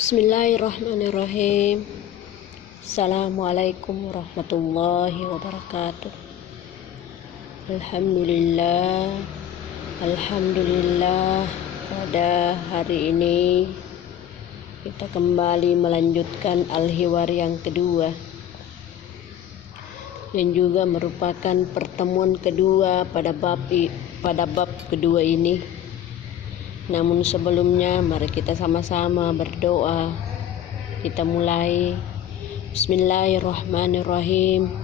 Bismillahirrahmanirrahim. Assalamualaikum warahmatullahi wabarakatuh. Alhamdulillah, pada hari ini kita kembali melanjutkan al-hiwar yang kedua, yang juga merupakan pertemuan kedua pada bab kedua ini. Namun sebelumnya mari kita sama-sama berdoa. Kita mulai. Bismillahirrahmanirrahim.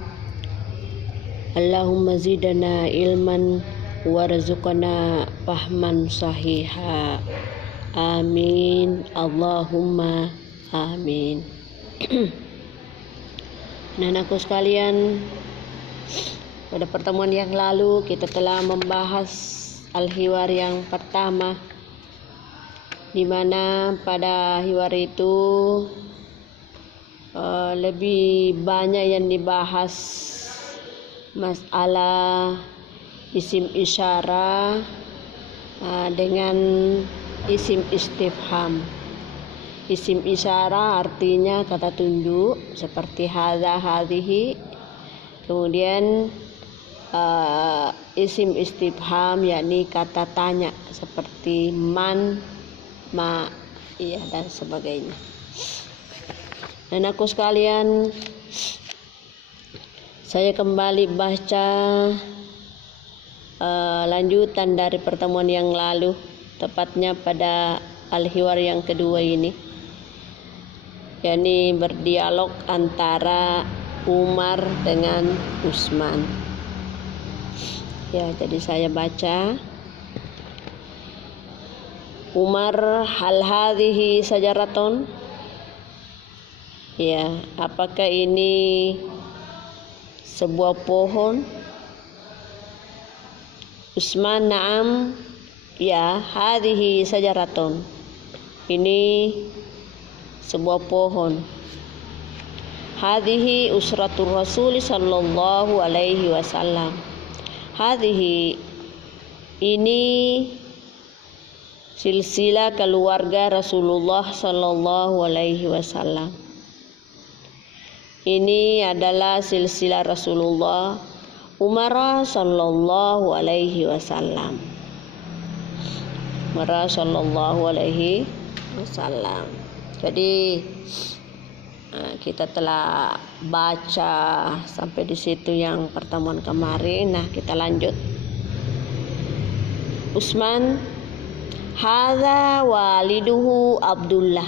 Allahumma zidana ilman warzuqna fahman sahiha. Amin. Allahumma amin. Anak-anakku sekalian, pada pertemuan yang lalu kita telah membahas al-hiwar yang pertama, di mana pada hiwar itu lebih banyak yang dibahas masalah isim isyarah dengan isim istifham. Isim isyarah artinya kata tunjuk seperti hadza, hadhihi. Kemudian isim istifham yakni kata tanya seperti man, ma, iya, dan sebagainya. Dan aku sekalian, saya kembali baca lanjutan dari pertemuan yang lalu, tepatnya pada al-hiwar yang kedua ini, yakni berdialog antara Umar dengan Utsman. Ya, jadi saya baca. Umar, hal hadhihi sajaraton? Ya, apakah ini sebuah pohon? Utsman, na'am. Ya, hadhihi sajaraton. Ini sebuah pohon. Hadhihi usratur Rasul sallallahu alaihi wasallam. Hadhihi, ini silsilah keluarga Rasulullah sallallahu alaihi wasallam. Ini adalah silsilah Rasulullah Umar sallallahu alaihi wasallam. Umar sallallahu alaihi wasallam. Jadi kita telah baca sampai di situ yang pertemuan kemarin. Nah, kita lanjut. Utsman, hadza waliduhu Abdullah.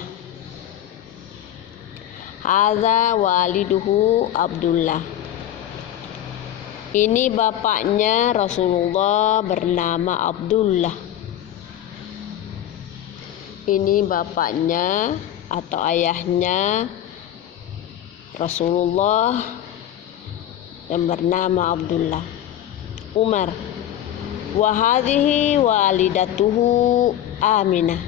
Hadza waliduhu Abdullah. Ini bapaknya Rasulullah bernama Abdullah. Ini bapaknya atau ayahnya Rasulullah yang bernama Abdullah. Umar, wa hadhihi walidatuhu Aminah.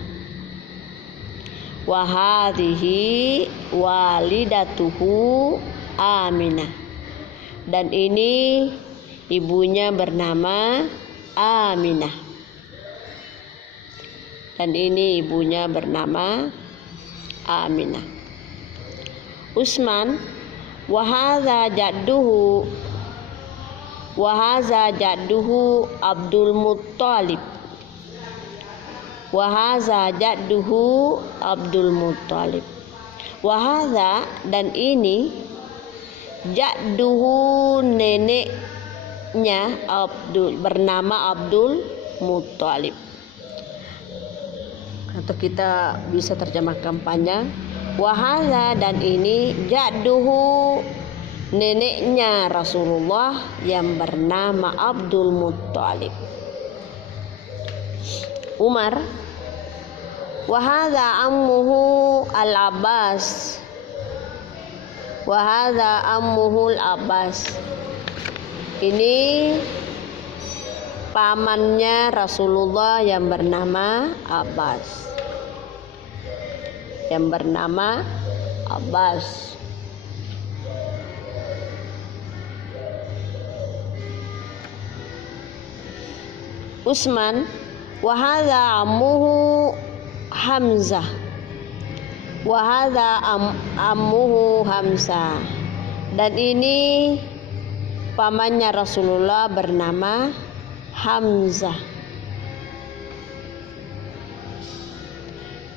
Wa hadhihi walidatuhu Aminah. Dan ini ibunya bernama Aminah. Dan ini ibunya bernama Aminah. Utsman, wa hadza jadduhu. Wahaza jadduhu Abdul Muttalib. Wahaza jadduhu Abdul Muttalib. Wahaza, dan ini jadduhu, neneknya Abdul, bernama Abdul Muttalib. Atau kita bisa terjemahkan panjang. Wahaza, dan ini jadduhu, neneknya Rasulullah yang bernama Abdul Muttalib. Umar, wa hadza ammuhu al-Abbas. Wa hadza ammuhu al-Abbas. Ini pamannya Rasulullah yang bernama Abbas. Yang bernama Abbas. Utsman, wa hadza ammuhu Hamzah. Wa hadza ammuhu Hamzah. Dan ini pamannya Rasulullah bernama Hamzah.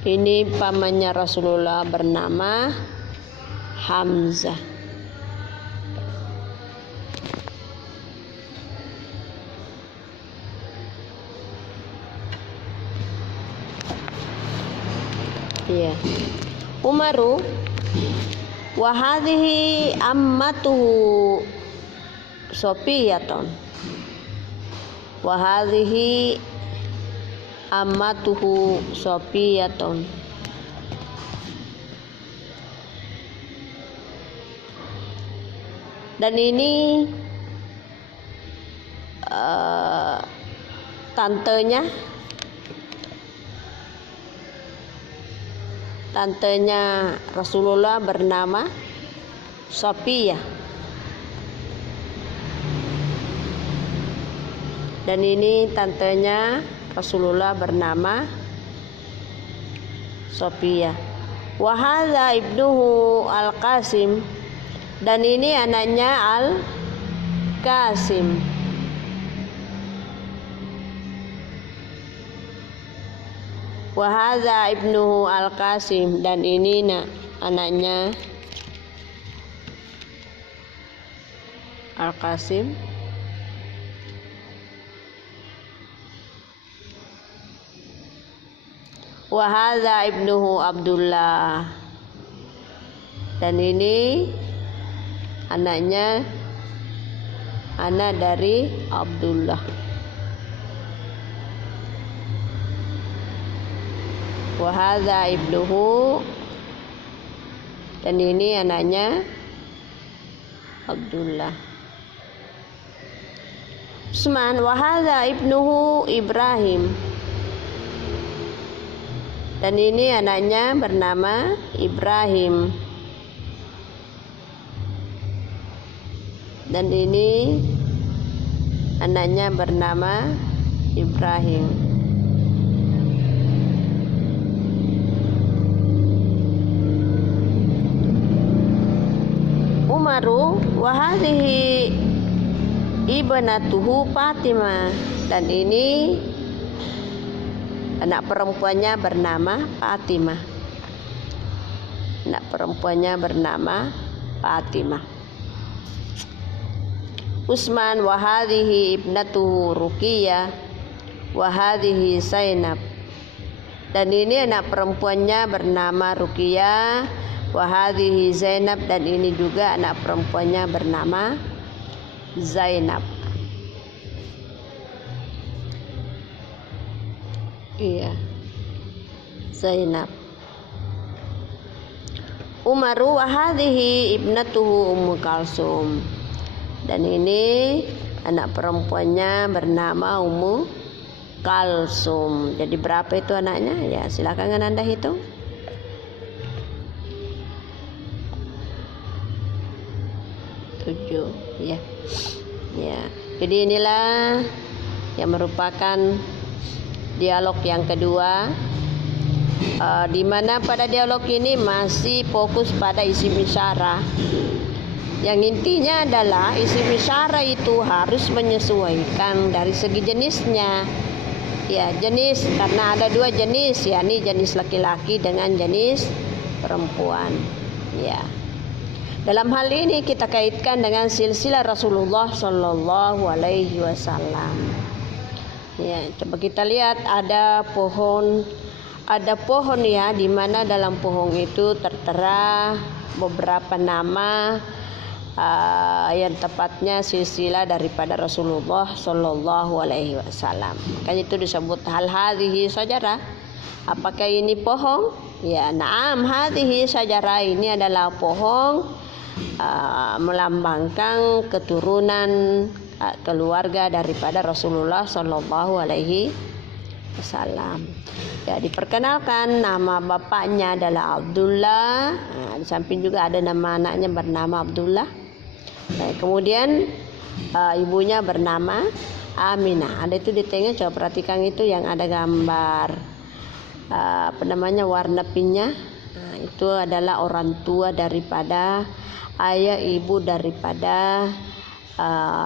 Ini pamannya Rasulullah bernama Hamzah. Ya. Umaru wa hadhihi ammatuhu Sofiyatun. Wa hadhihi ammatuhu Sofiyatun. Dan ini tantenya Rasulullah bernama Sofiyah. Dan ini tantenya Rasulullah bernama Sofiyah. Wa hadza ibnuhu Al-Qasim. Dan ini anaknya Al-Qasim. Wa hadza ibnuhu Al-Qasim. Dan ini anaknya Al-Qasim. Wa hadza ibnuhu Abdullah. Dan ini anaknya anak dari Abdullah. Wa hadza ibnuhu. Dan ini anaknya Abdullah. Usman wa hadza ibnuhu Ibrahim. Dan ini anaknya bernama Ibrahim. Dan ini anaknya bernama Ibrahim. Umaru wa hadhihi ibnatuhu Fatimah. Dan ini anak perempuannya bernama Fatimah. Anak perempuannya bernama Fatimah. Usman wa hadhihi ibnatuhu Ruqiyah wa hadhihi Zainab. Dan ini anak perempuannya bernama Ruqiyah wa hadhihi Zainab. Dan ini juga anak perempuannya bernama Zainab. Iya, Zainab. Umaru wa hadhihi ibnatuhu Ummu Kalsum. Dan ini anak perempuannya bernama Ummu Kalsum. Jadi berapa itu anaknya? Ya, silakan Anda hitung. 7, ya. Ya. Jadi inilah yang merupakan dialog yang kedua, di mana pada dialog ini masih fokus pada isim isyarah. Yang intinya adalah isim isyarah itu harus menyesuaikan dari segi jenisnya. Ya, jenis, karena ada 2 jenis, yakni jenis laki-laki dengan jenis perempuan. Ya. Dalam hal ini kita kaitkan dengan silsilah Rasulullah Shallallahu Alaihi Wasallam. Ya, coba kita lihat ada pohon ya, di mana dalam pohon itu tertera beberapa nama, yang tepatnya silsilah daripada Rasulullah Shallallahu Alaihi Wasallam. Makanya itu disebut hal hadhihi sajarah. Apakah ini pohon? Ya, naam hadhihi sajarah, ini adalah pohon, melambangkan keturunan keluarga daripada Rasulullah Shallallahu Alaihi Wasallam. Ya, diperkenalkan nama bapaknya adalah Abdullah. Di samping juga ada nama anaknya bernama Abdullah. Kemudian ibunya bernama Aminah. Ada itu di tengah, coba perhatikan itu yang ada gambar warna pinknya. Nah, itu adalah orang tua daripada ayah ibu daripada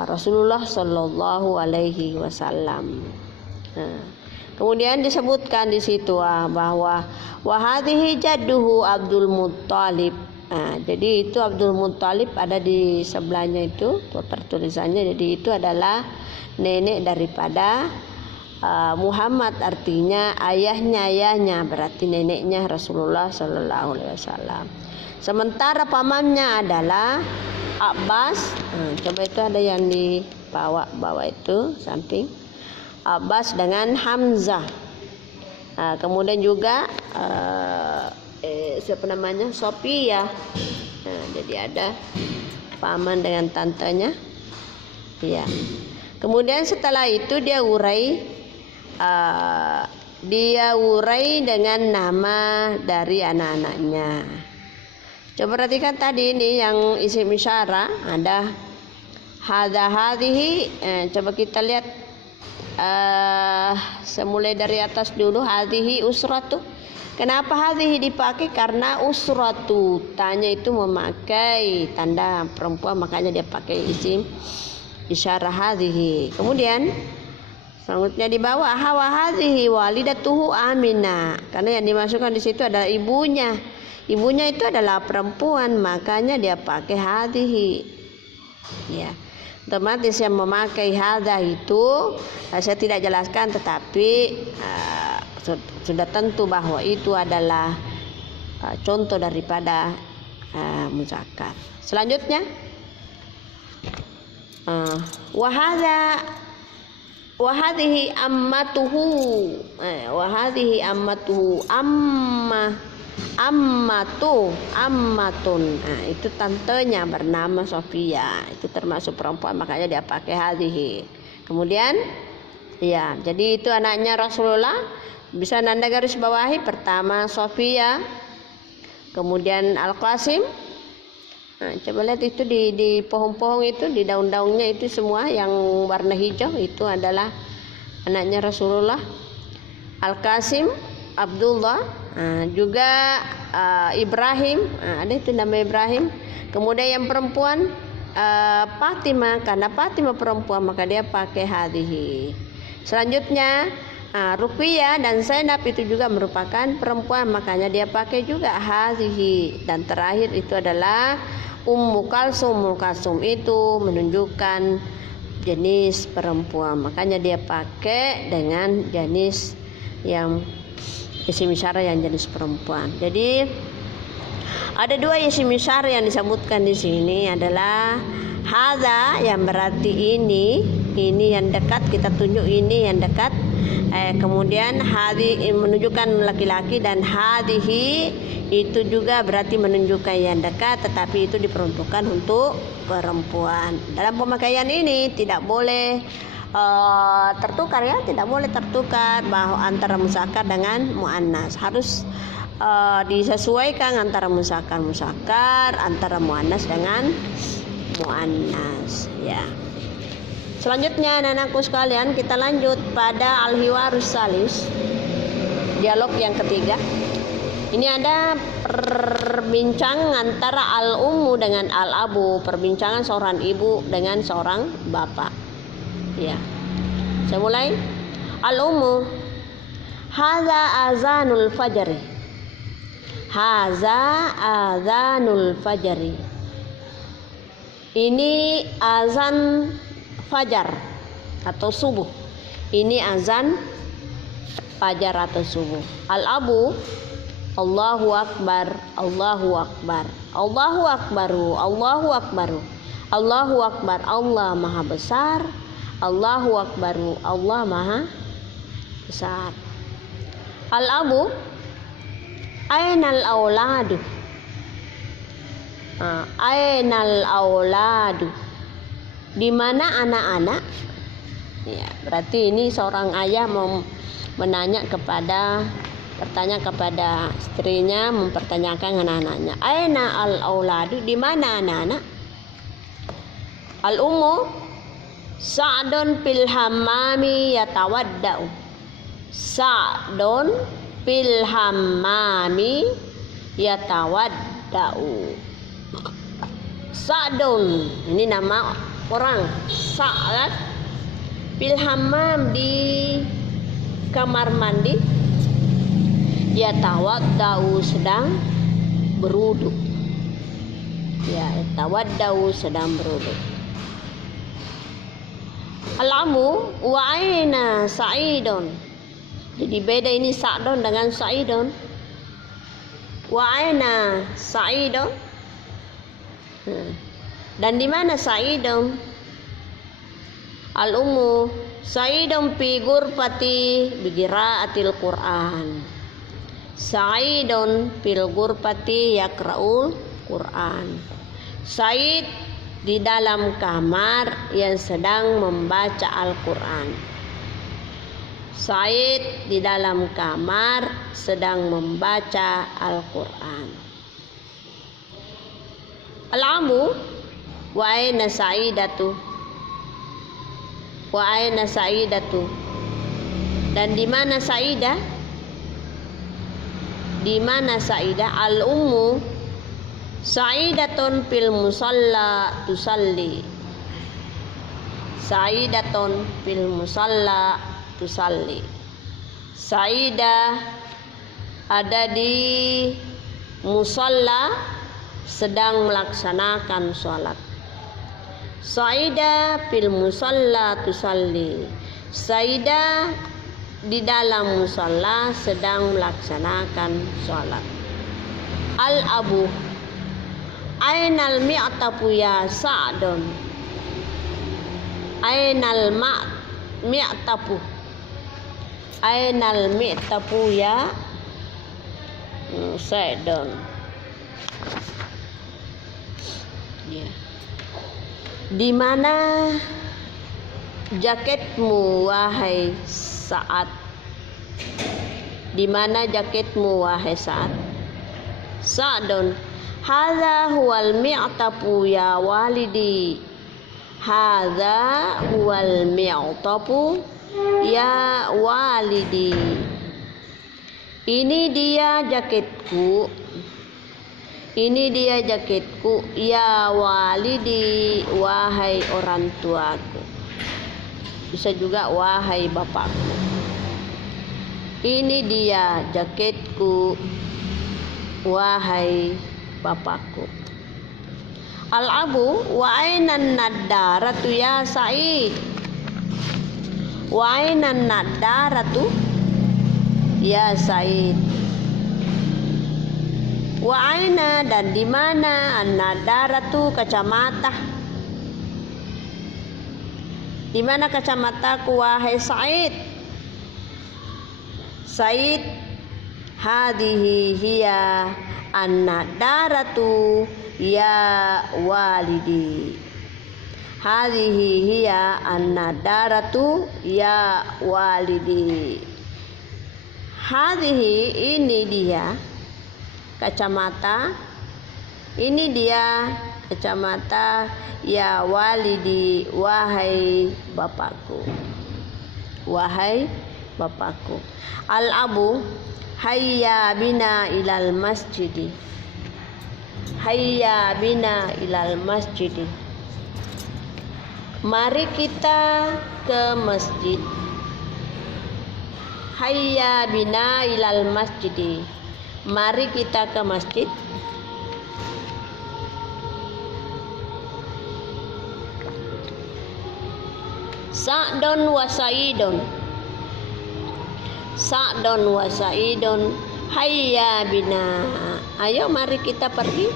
Rasulullah Shallallahu Alaihi Wasallam. Nah, kemudian disebutkan di situ bahwa wahadihi jadduhu Abdul Muttalib. Nah, jadi itu Abdul Muttalib ada di sebelahnya itu tertulisannya. Jadi itu adalah nenek daripada Muhammad, artinya ayahnya berarti neneknya Rasulullah Sallallahu Alaihi Wasallam. Sementara pamannya adalah Abbas. Coba itu ada yang di bawah itu samping Abbas dengan Hamzah. Kemudian juga siapa namanya, Sophia. Nah, jadi ada paman dengan tantenya. Ya. Kemudian setelah itu dia urai dengan nama dari anak-anaknya. Coba perhatikan tadi ini yang isim isyarah ada hadhihi. Coba kita lihat semulai dari atas dulu. Hadhihi usratu. Kenapa hadhihi dipakai? Karena usratu tanya itu memakai tanda perempuan, makanya dia pakai isim isyarah hadhihi. Kemudian selanjutnya di bawah hawa hadhihi walidatuhu Aminah, karena yang dimasukkan di situ adalah ibunya. Ibunya itu adalah perempuan, makanya dia pakai hadhihi. Ya, otomatis yang memakai hadha itu saya tidak jelaskan, tetapi sudah tentu bahwa itu adalah contoh daripada muzakkar. Selanjutnya wahadhihi ammatuhu. Wahadhihi ammatuhu ammatun. Nah, itu tantenya bernama Sofia, itu termasuk perempuan, makanya dia pakai hadhihi. Kemudian ya, jadi itu anaknya Rasulullah. Bisa Nanda garis bawahi, pertama Sofia, kemudian Al-Qasim. Nah, coba lihat itu di pohon-pohon itu, di daun-daunnya itu semua yang warna hijau itu adalah anaknya Rasulullah. Al-Qasim, Abdullah, juga Ibrahim, ada itu nama Ibrahim. Kemudian yang perempuan Fatimah, karena Fatimah perempuan maka dia pakai hadhihi. Selanjutnya Ruqayyah dan Zainab itu juga merupakan perempuan, makanya dia pakai juga hadhihi. Dan terakhir itu adalah Ummu Kalsum. Ummu Kalsum itu menunjukkan jenis perempuan, makanya dia pakai dengan jenis yang isim isyarah yang jenis perempuan. Jadi ada dua isim isyarah yang disebutkan di sini adalah hadza yang berarti ini yang dekat, kita tunjuk ini yang dekat. Kemudian hadhi menunjukkan laki-laki, dan hadhihi itu juga berarti menunjukkan yang dekat, tetapi itu diperuntukkan untuk perempuan. Dalam pemakaian ini tidak boleh tertukar, ya, tidak boleh tertukar bahwa antara muzakkar dengan muannas, harus disesuaikan antara muzakkar, antara muannas dengan muannas, ya. Selanjutnya anak-anakku sekalian, kita lanjut pada al-hiwarus salis, dialog yang ketiga. Ini ada perbincangan antara al-ummu dengan al-abu, perbincangan seorang ibu dengan seorang bapak. Ya, saya mulai. Al-ummu, hadza azanul fajri. Hadza azanul fajri. Ini azan fajar atau subuh. Ini azan fajar atau subuh. Al-abu, Allahu akbar, Allahu akbar, Allahu akbaru, Allahu akbaru, Allahu akbar, Allah maha besar, Allahu akbaru, Allah maha besar. Al-abu, ainal auladu. Ainal auladu, di mana anak-anak? Ya, berarti ini seorang ayah bertanya kepada istrinya, mempertanyakan anak-anaknya. Aina al-auladu, di mana anak-anak? Al-ummu, Sa'dun fil hammami yatawadda'u. Sa'dun fil hammami yatawaddau. Sa'dun, ini nama orang. Sa'ad fil hammam, di kamar mandi. Yatawaddau, sedang berwudu. Ya, yatawaddau, sedang berwudu. Al-amu wa aina sa'idun. Jadi beda ini Sa'dun dengan Sa'idun. Wa aina Sa'idun. Dan di mana Sa'idun? Al-ummu Sa'idun fi ghurfati bi qiraatil Qur'an. Sa'idun fil ghurfati yaqra'ul Qur'an. Sa'id di dalam kamar yang sedang membaca Al-Qur'an. Sa'id di dalam kamar sedang membaca Al-Qur'an. Al-amu wa aina Sa'idatu. Wa aina Sa'idatu. Dan di mana Sa'idah? Di mana Sa'idah? Al-ummu Sa'idatun fil musalla tusalli. Sa'idatun fil musalla tusalli. Sa'idah ada di musalla sedang melaksanakan sholat. Sa'idah fil musalla tusalli. Sa'idah di dalam musalla sedang melaksanakan sholat. Al-abu ainal mi'tapu ya Sa'dun. Ainal mi'tapu. Ainal mi'tapu ya Sa'dun. Ya. Di mana jaketmu wahai Sa'ad? Di mana jaketmu wahai Sa'ad? Sa'dun hadza huwal mi'tapu ya walidi. Hadza huwal mi'tapu ya walidi. Ini dia jaketku. Ini dia jaketku ya walidi, wahai orang tuaku. Bisa juga wahai bapakku. Ini dia jaketku wahai bapakku. Al-abu wa ainan nadaratu ya Sa'id. Wa ainan nadaratu ya Sa'id. Wa aina, dan di mana an-nadaratu, kacamata. Di mana kacamataku wahai Sa'id? Sa'id hadhihi hiya an-nadaratu ya walidi. Hadhihi hiya an-nadaratu ya walidi. Hadhihi, ini dia kacamata. Ini dia kacamata ya walidi, wahai bapakku. Wahai bapakku. Al-abu hayya bina ilal masjidi. Hayya bina ilal masjidi. Mari kita ke masjid. Hayya bina ilal masjidi. Mari kita ke masjid. Sa'dun wa Sa'idun. Sa'dun wa Sa'idun. Hayya bina. Ayo mari kita pergi.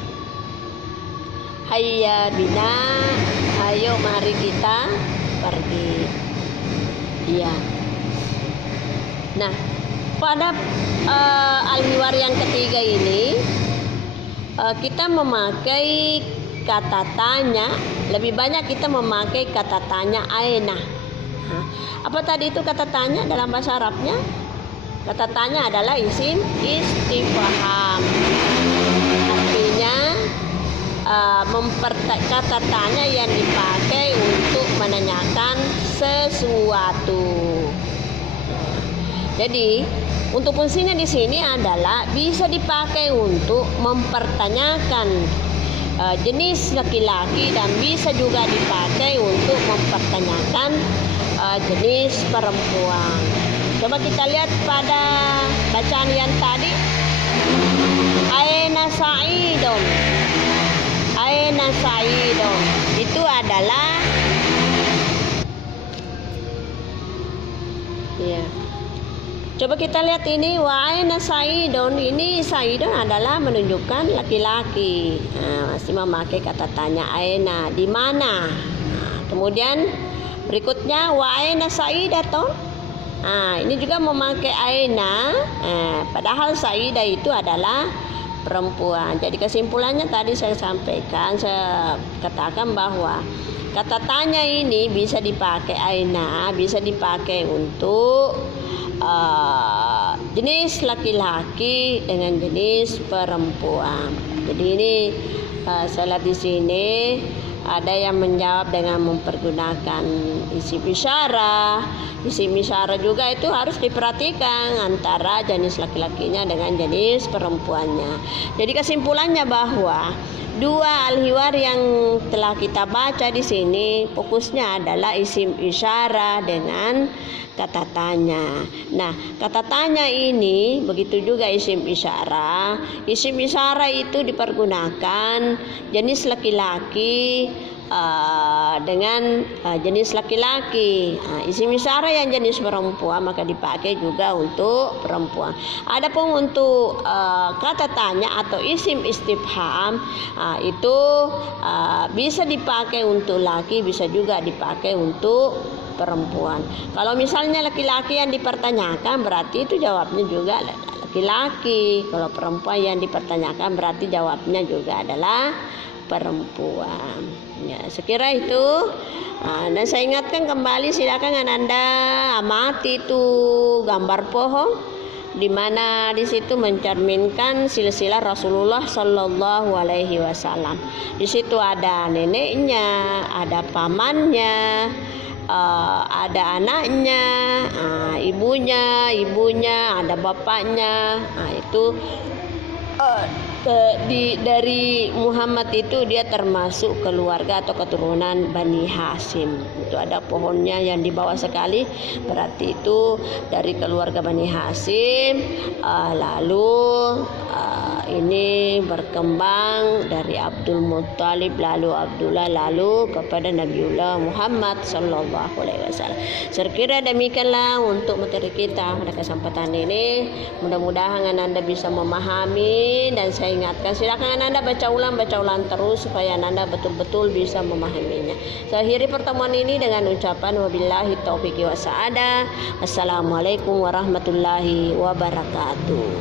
Hayya bina. Ayo mari kita pergi. Iya. Nah, pada al-hiwar yang ketiga ini kita memakai kata tanya. Lebih banyak kita memakai kata tanya aina. Apa tadi itu kata tanya dalam bahasa Arabnya? Kata tanya adalah isim istifham. Artinya kata tanya yang dipakai untuk menanyakan sesuatu. Jadi untuk fungsinya di sini adalah bisa dipakai untuk mempertanyakan jenis laki-laki dan bisa juga dipakai untuk mempertanyakan jenis perempuan. Coba kita lihat pada bacaan yang tadi. Aina Sa'idun. Aina Sa'idun. Itu adalah ya. Coba kita lihat ini, wa aina Sa'idun. Ini Sa'idun adalah menunjukkan laki-laki. Masih memakai kata tanya aina, di mana. Kemudian berikutnya wa aina Sa'idatun. Ini juga memakai aina. Padahal Sa'idah itu adalah perempuan. Jadi kesimpulannya tadi saya sampaikan, saya katakan bahwa kata tanya ini bisa dipakai aina, bisa dipakai untuk jenis laki-laki dengan jenis perempuan. Jadi ini saya lihat di sini ada yang menjawab dengan mempergunakan isim isyarah. Isim isyarah juga itu harus diperhatikan antara jenis laki-lakinya dengan jenis perempuannya. Jadi kesimpulannya bahwa dua al-hiwar yang telah kita baca di sini fokusnya adalah isim isyarah dengan kata tanya. Nah, kata tanya ini begitu juga isim isyarah. Isim isyarah itu dipergunakan jenis laki-laki dengan jenis laki-laki. Isim isyarah yang jenis perempuan maka dipakai juga untuk perempuan. Adapun untuk kata tanya atau isim istifham itu bisa dipakai untuk laki, bisa juga dipakai untuk perempuan. Kalau misalnya laki-laki yang dipertanyakan berarti itu jawabnya juga laki-laki. Kalau perempuan yang dipertanyakan berarti jawabnya juga adalah perempuan. Ya, sekira itu. Dan saya ingatkan kembali, silakan Anda amati itu gambar pohon, di mana di situ mencerminkan silsilah Rasulullah Shallallahu Alaihi Wasallam. Di situ ada neneknya, ada pamannya, ada anaknya, ibunya, ada bapaknya. Itu dari Muhammad itu dia termasuk keluarga atau keturunan Bani Hashim. Itu ada pohonnya yang di bawah sekali, berarti itu dari keluarga Bani Hashim. Lalu ini berkembang dari Abdul Muttalib, lalu Abdullah, lalu kepada Nabiullah Muhammad Sallallahu Alaihi Wasallam. Sekira demikianlah untuk materi kita pada kesempatan ini. Mudah-mudahan Anda bisa memahami, dan saya ingatkan silakan Anda baca ulang terus supaya Anda betul-betul bisa memahaminya. Saya akhiri pertemuan ini dengan ucapan wabillahi taufiq wa sa'adah. Assalamualaikum warahmatullahi wabarakatuh.